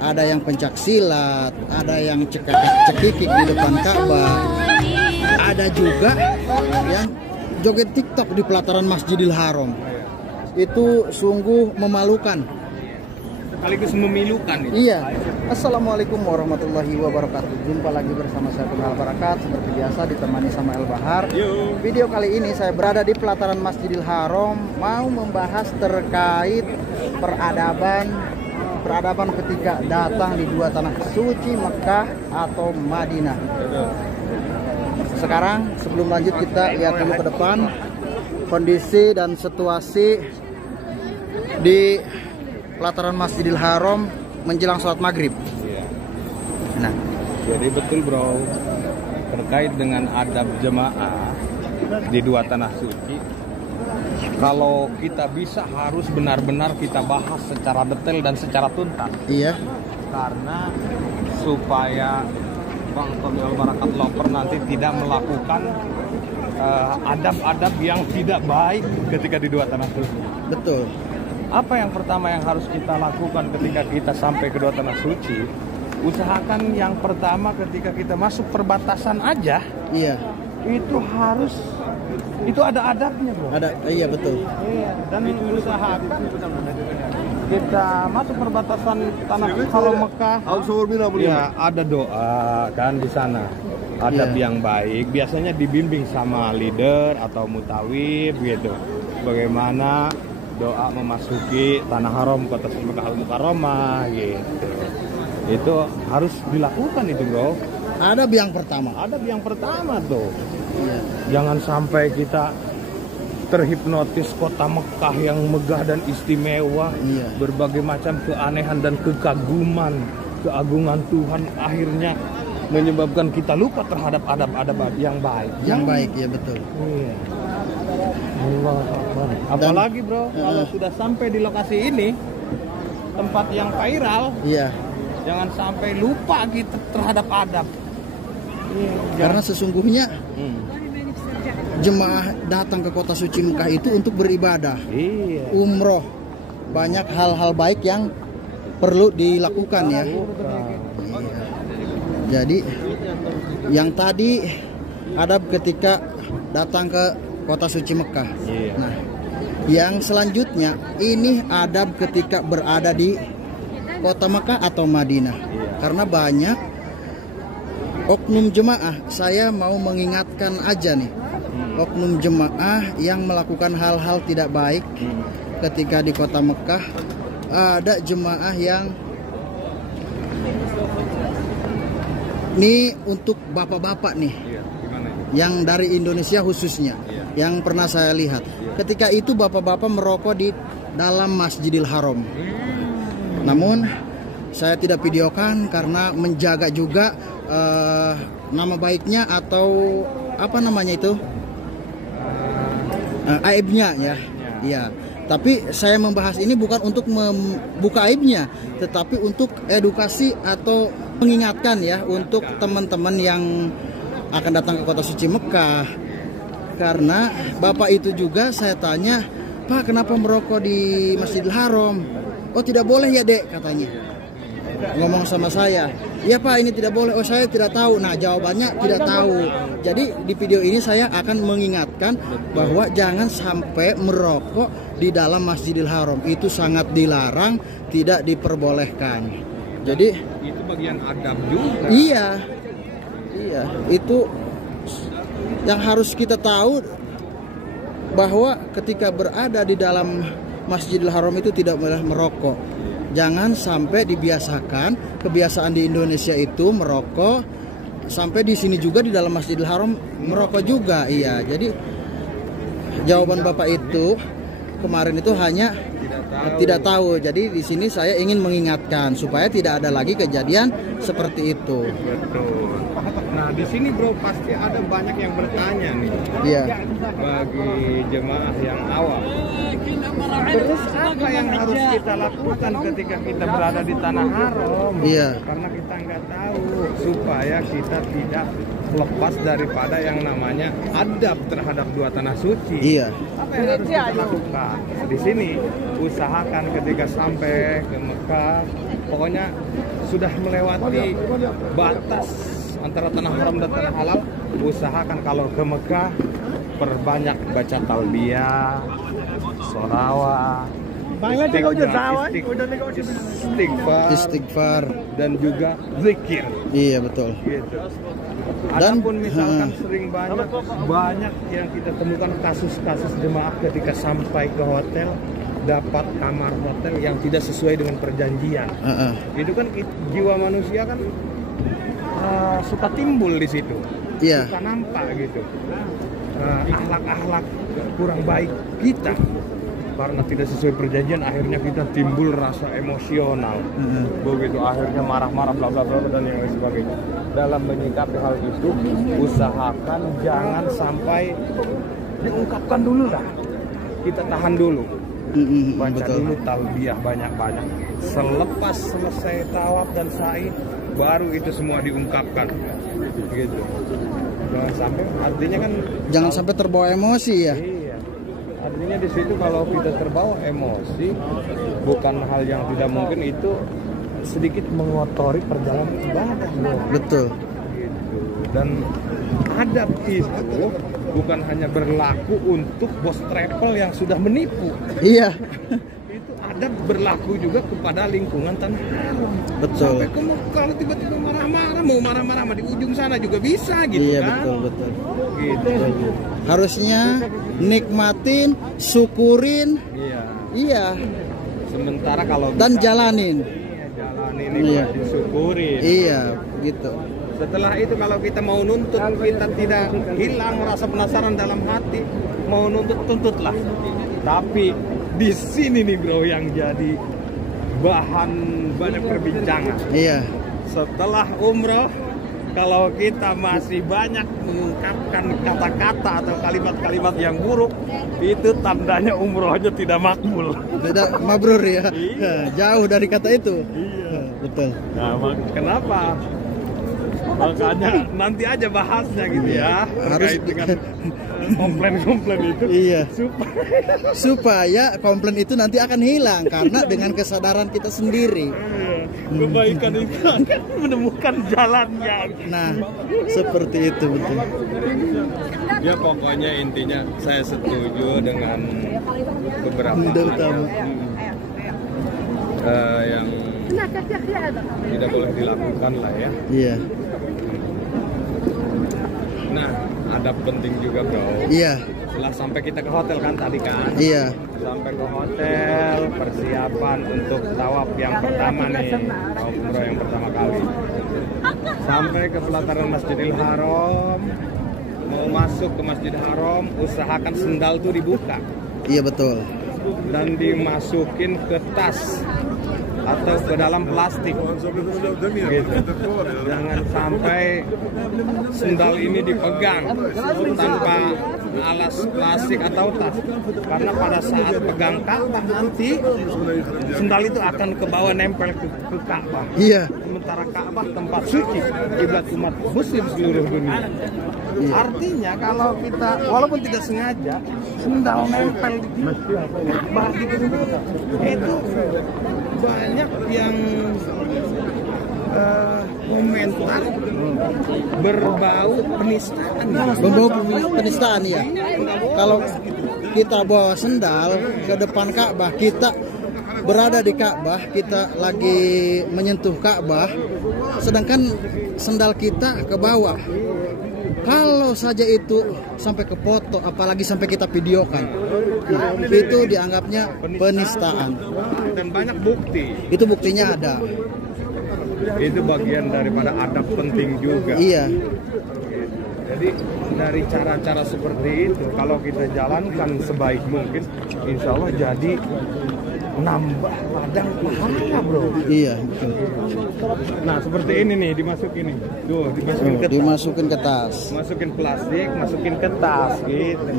Ada yang pencak silat, ada yang cekikik di depan Ka'bah, ada juga yang joget TikTok di pelataran Masjidil Haram. Itu sungguh memalukan. Sekaligus memilukan. Iya. Assalamualaikum warahmatullahi wabarakatuh. Jumpa lagi bersama saya Al Barakat. Seperti biasa ditemani sama El Bahar. Video kali ini saya berada di pelataran Masjidil Haram, mau membahas terkait peradaban ketika datang di dua tanah suci, Mekah atau Madinah. Sekarang sebelum lanjut kita lihat dulu ke depan kondisi dan situasi di pelataran Masjidil Haram menjelang sholat maghrib. Nah, jadi betul bro, terkait dengan adab jemaah di dua tanah suci, kalau kita bisa harus benar-benar kita bahas secara detail dan secara tuntas. Iya. Karena supaya Bang Tommy Al-Barakat Loper nanti tidak melakukan adab-adab yang tidak baik ketika di dua tanah suci. Betul. Apa yang pertama yang harus kita lakukan ketika kita sampai ke dua tanah suci? Usahakan yang pertama ketika kita masuk perbatasan aja. Iya. Itu ada adabnya bro. Iya betul. Iya. Dan usahakan kita masuk perbatasan tanah haram Mekah. Ya ada doa kan di sana. Adab yang baik. Biasanya dibimbing sama leader atau mutawib gitu. Bagaimana doa memasuki tanah haram kota Mekah Al-Mukarramah gitu. Itu harus dilakukan itu bro. Adab yang pertama. Adab yang pertama tuh. Iya. Jangan sampai kita terhipnotis kota Mekah yang megah dan istimewa. Iya. Berbagai macam keanehan dan keagungan Tuhan akhirnya menyebabkan kita lupa terhadap adab-adab yang baik. Yang baik ya betul. Iya. Allah Akbar. Apalagi bro, kalau sudah sampai di lokasi ini, tempat yang viral, iya, jangan sampai lupa kita terhadap adab. Karena sesungguhnya jemaah datang ke kota suci Mekah itu untuk beribadah, umroh, banyak hal-hal baik yang perlu dilakukan ya. Jadi yang tadi adab ketika datang ke kota suci Mekah. Nah, yang selanjutnya ini adab ketika berada di kota Mekah atau Madinah. Karena banyak oknum jemaah, saya mau mengingatkan aja nih, oknum jemaah yang melakukan hal-hal tidak baik ketika di kota Mekah. Ada jemaah yang ini untuk bapak-bapak nih, yang dari Indonesia khususnya, yang pernah saya lihat. Ketika itu bapak-bapak merokok di dalam Masjidil Haram. Namun saya tidak videokan karena menjaga juga nama baiknya atau apa namanya itu, aibnya ya. Iya. Tapi saya membahas ini bukan untuk membuka aibnya, tetapi untuk edukasi atau mengingatkan ya untuk teman-teman yang akan datang ke kota suci Mekah. Karena bapak itu juga saya tanya, Pak kenapa merokok di Masjidil Haram? Oh tidak boleh ya dek katanya. Ngomong sama saya, iya Pak ini tidak boleh. Oh saya tidak tahu. Nah jawabannya tidak tahu. Jadi di video ini saya akan mengingatkan bahwa jangan sampai merokok di dalam Masjidil Haram. Itu sangat dilarang, tidak diperbolehkan. Jadi itu bagian adab juga. Iya, itu yang harus kita tahu, bahwa ketika berada di dalam Masjidil Haram itu tidak boleh merokok. Jangan sampai dibiasakan, kebiasaan di Indonesia itu merokok, sampai di sini juga di dalam Masjidil Haram merokok juga. Iya, jadi jawaban Bapak itu kemarin itu hanya tidak tahu. Jadi di sini saya ingin mengingatkan supaya tidak ada lagi kejadian seperti itu. Betul. Nah di sini bro pasti ada banyak yang bertanya nih. Iya. Bagi jemaah yang awam. Terus apa yang harus kita lakukan ketika kita berada di tanah haram? Iya. Karena kita nggak tahu, supaya kita tidak lepas daripada yang namanya adab terhadap dua tanah suci. Iya. Apa yang harus kita lakukan? Di sini usahakan ketika sampai ke Mekah, pokoknya sudah melewati batas antara tanah haram dan tanah halal, usahakan kalau ke Mekah perbanyak baca talbiyah, sholawat, istighfar, dan juga zikir. Iya betul. Gitu. Adapun misalkan sering banyak yang kita temukan kasus-kasus jemaah ketika sampai ke hotel dapat kamar hotel yang tidak sesuai dengan perjanjian. Itu kan jiwa manusia kan suka timbul di situ, suka nampak gitu. Akhlak-akhlak kurang baik kita karena tidak sesuai perjanjian, akhirnya kita timbul rasa emosional. Begitu akhirnya marah-marah bla bla bla dan yang lain sebagainya. Dalam menyikapi hal itu, usahakan jangan sampai diungkapkan dulu lah. Kita tahan dulu. Baca dulu talbiyah banyak-banyak. Selepas selesai tawaf dan sa'i, baru itu semua diungkapkan. Gitu. Jangan sampai, artinya kan jangan sampai terbawa emosi ya. Iya. Artinya di situ kalau kita terbawa emosi, bukan hal yang tidak mungkin, itu sedikit mengotori perjalanan ibadah. Betul. Gitu. Dan adab itu bukan hanya berlaku untuk bos travel yang sudah menipu. Iya. Itu adab berlaku juga kepada lingkungan tanah haram. Betul. Sampai kalau tiba-tiba marah-marah, mau marah-marah di ujung sana juga bisa gitu. Iya, kan. betul. Gitu. Harusnya nikmatin, syukurin. Iya. Sementara kalau dan jalanin. Nikmatin, syukurin. Iya, gitu. Setelah itu kalau kita mau nuntut, kita tidak hilang rasa penasaran dalam hati, mau nuntut, tuntutlah. Tapi di sini nih bro yang jadi bahan banyak perbincangan. Iya. Setelah umroh, kalau kita masih banyak mengungkapkan kata-kata atau kalimat-kalimat yang buruk, itu tandanya umrohnya tidak makbul. Tidak mabrur ya. Iya. Jauh dari kata itu. Iya. Betul. Nah, kenapa? Makanya nanti aja bahasnya gitu ya. Harus dengan komplain-komplain itu. Iya. Supaya komplain itu nanti akan hilang karena dengan kesadaran kita sendiri. Kebaikan itu akan menemukan jalannya. Nah, seperti itu betul. Ya pokoknya intinya saya setuju dengan beberapa hal yang tidak boleh dilakukan lah ya. Iya. Nah, ada penting juga bro. Iya. Setelah sampai kita ke hotel kan tadi kan. Iya. Sampai ke hotel, persiapan untuk tawaf yang pertama nih, tawaf umroh yang pertama kali. Sampai ke pelataran Masjidil Haram, mau masuk ke Masjidil Haram, usahakan sendal tuh dibuka. Iya betul. Dan dimasukin ke tas atau ke dalam plastik gitu. Jangan sampai sendal ini dipegang tanpa alas plastik atau tas, karena pada saat pegang Ka'bah nanti sendal itu akan ke bawah nempel ke Ka'bah. Iya. Sementara Ka'bah tempat suci kiblat umat muslim seluruh dunia. Iya. Artinya kalau kita walaupun tidak sengaja sendal nempel di Ka'bah gitu, itu banyak yang komentar berbau penistaan. Berbau penistaan ya. Kalau kita bawa sendal ke depan Ka'bah, kita berada di Ka'bah, kita lagi menyentuh Ka'bah, sedangkan sendal kita ke bawah. Kalau saja itu sampai ke foto, apalagi sampai kita videokan, itu dianggapnya penistaan. Dan banyak bukti. Itu buktinya ada. Itu bagian daripada adab penting juga. Iya. Jadi dari cara-cara seperti itu, kalau kita jalankan sebaik mungkin, insya Allah jadi nambah ladang pahala bro. Iya betul. Nah seperti ini nih, dimasukin nih. Tuh, dimasukin ke tas. Masukin plastik, masukin ke tas gitu.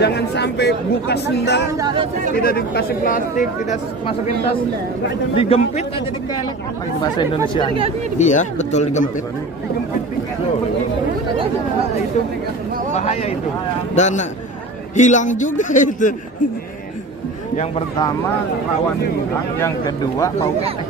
Jangan sampai buka sendal, tidak dikasih plastik, tidak masukin tas, digempit aja, dipelek. Apa itu bahasa Indonesia? Iya betul, digempit. Digempit Itu bahaya itu. Dan hilang juga itu. Yang pertama rawan hilang, yang kedua bau ketek.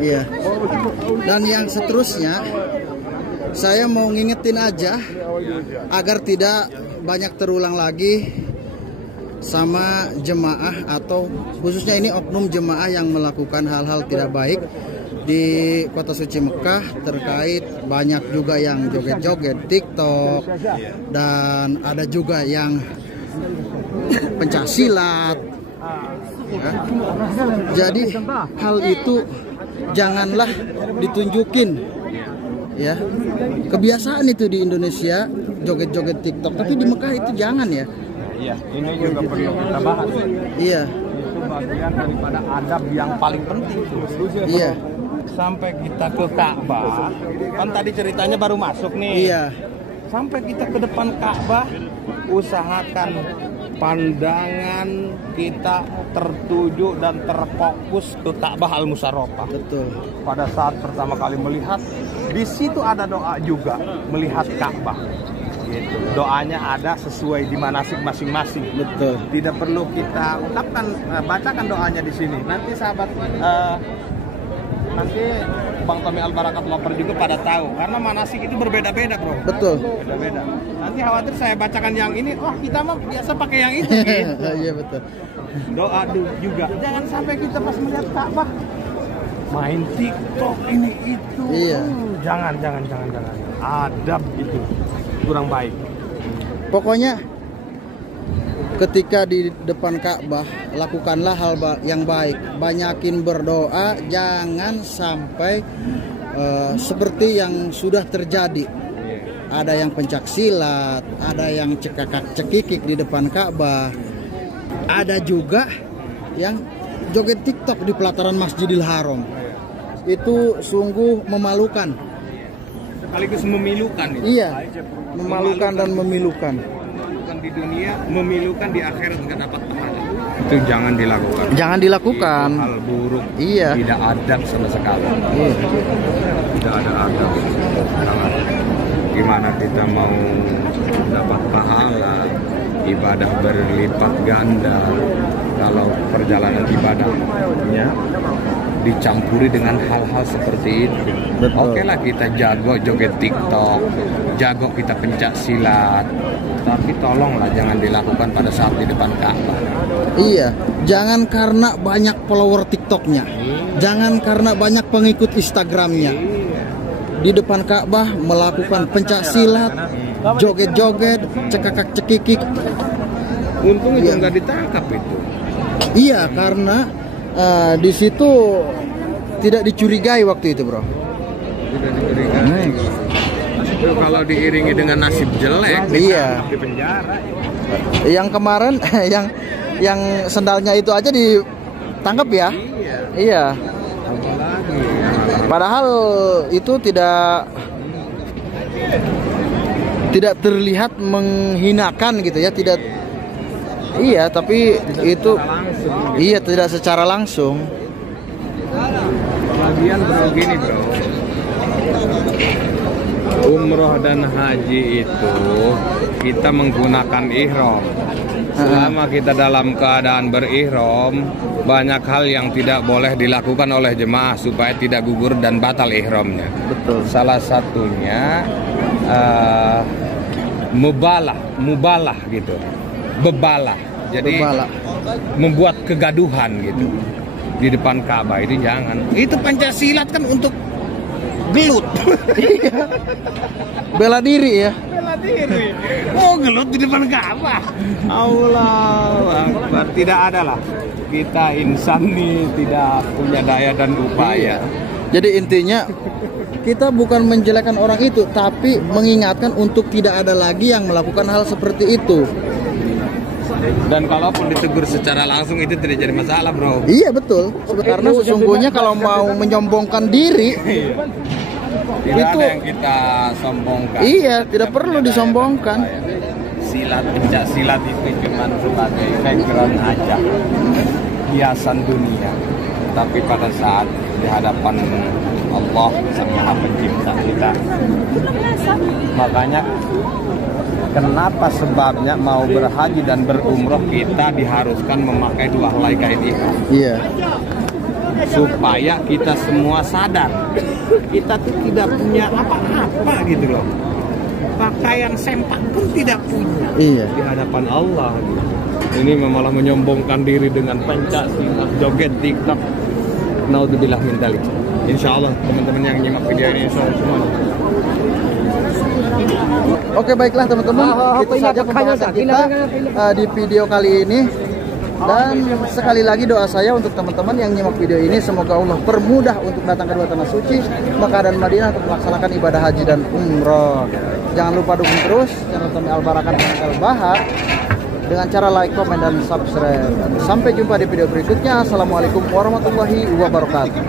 Iya. Dan yang seterusnya saya mau ngingetin aja agar tidak banyak terulang lagi sama jemaah atau khususnya ini oknum jemaah yang melakukan hal-hal tidak baik di Kota Suci Mekah, terkait banyak juga yang joget-joget TikTok dan ada juga yang pencaksilat. Ya. Jadi hal itu janganlah ditunjukin, ya. Kebiasaan itu di Indonesia joget-joget TikTok, tapi di Mekah itu jangan ya. Iya, ini juga perlu kita bahas. Iya. Itu bagian daripada adab yang paling penting tuh. Iya. Sampai kita ke Ka'bah, kan tadi ceritanya baru masuk nih. Iya. Sampai kita ke depan Ka'bah, usahakan pandangan kita tertuju dan terfokus ke Ka'bah Al-Musharrafah. Betul. Pada saat pertama kali melihat, di situ ada doa juga melihat Ka'bah. Gitu. Doanya ada sesuai di manasik masing-masing. Betul. Tidak perlu kita ungkapkan, bacakan doanya di sini. Nanti sahabat, nanti Bang Tommy Al-Barakat Lover juga pada tahu, karena manasik itu berbeda-beda, bro. Betul. Beda-beda. Nanti khawatir saya bacakan yang ini, oh kita mah biasa pakai yang itu. Gitu. Iya betul. Doa juga. Jangan sampai kita pas melihat Ka'bah main TikTok ini itu. Iya. Jangan. Adab itu kurang baik. Pokoknya ketika di depan Ka'bah lakukanlah hal yang baik, banyakin berdoa, jangan sampai seperti yang sudah terjadi. Ada yang pencaksilat, ada yang cekakak-cekikik di depan Ka'bah, ada juga yang joget TikTok di pelataran Masjidil Haram. Itu sungguh memalukan. Sekaligus memilukan. Iya, memalukan dan memilukan. Memilukan di dunia, memilukan di akhirat, nggak dapat pahala. Itu jangan dilakukan. Jangan dilakukan. Itu hal buruk. Iya. Tidak adab sama sekali. Iya. Tidak ada adab. Gimana kita mau dapat pahala, ibadah berlipat ganda, kalau perjalanan ibadahnya dicampuri dengan hal-hal seperti itu. Oke lah kita jago joget TikTok, jago kita pencak silat, tapi tolonglah jangan dilakukan pada saat di depan Ka'bah. Iya, jangan karena banyak follower TikToknya, jangan karena banyak pengikut Instagramnya. Di depan Ka'bah melakukan pencak silat, joget-joget, cekakak-cekikik. Untung itu nggak ditangkap itu. Iya, karena di situ tidak dicurigai waktu itu, bro. Tidak dicurigai. Itu kalau diiringi dengan nasib jelek, iya, di penjara. Yang kemarin, yang sendalnya itu aja ditangkap ya. Iya. Apalagi. Padahal itu tidak terlihat menghinakan gitu ya, tidak. Iya, tapi itu iya tidak secara langsung. Lagian bro, gini bro, umroh dan haji itu kita menggunakan ihram. Selama kita dalam keadaan berihram, banyak hal yang tidak boleh dilakukan oleh jemaah supaya tidak gugur dan batal ihramnya. Betul. Salah satunya mubalah gitu. Bebalah, jadi membuat kegaduhan gitu di depan Ka'bah itu jangan. Itu Pancasilat kan untuk gelut. Bela diri ya. Bela diri. Oh gelut di depan Ka'bah. Allahu Akbar. Tidak ada lah. Kita insan nih tidak punya daya dan upaya. Jadi intinya kita bukan menjelekkan orang itu, tapi mengingatkan untuk tidak ada lagi yang melakukan hal seperti itu. Dan kalaupun ditegur secara langsung itu tidak jadi masalah, bro. Iya betul. Karena sesungguhnya kalau mau menyombongkan diri, tidak itu ada yang kita sombongkan. Iya, tidak perlu disombongkan. Pencak silat itu cuma sebagai background aja, hiasan dunia. Tapi pada saat di hadapan Allah Sang Maha Pencipta kita. Makanya kenapa sebabnya mau berhaji dan berumroh kita diharuskan memakai 2 helai kain ihram. Iya. Supaya kita semua sadar kita tuh tidak punya apa-apa gitu loh. Pakaian sempak pun tidak punya. Iya. Di hadapan Allah. Ini malah menyombongkan diri dengan pencak silat, joget, TikTok. Naudzubillah min dzalik. Insyaallah teman-teman yang nyimak video ini insyaallah semua. Oke, baiklah teman-teman, itu saja pembahasan kita di video kali ini. Dan sekali lagi doa saya untuk teman-teman yang nyimak video ini, semoga Allah permudah untuk datang ke dua tanah suci Makkah dan Madinah untuk melaksanakan ibadah haji dan umroh. Jangan lupa dukung terus channel Tommy Al Barakah dan Al Bahar dengan cara like, komen, dan subscribe. Sampai jumpa di video berikutnya. Assalamualaikum warahmatullahi wabarakatuh.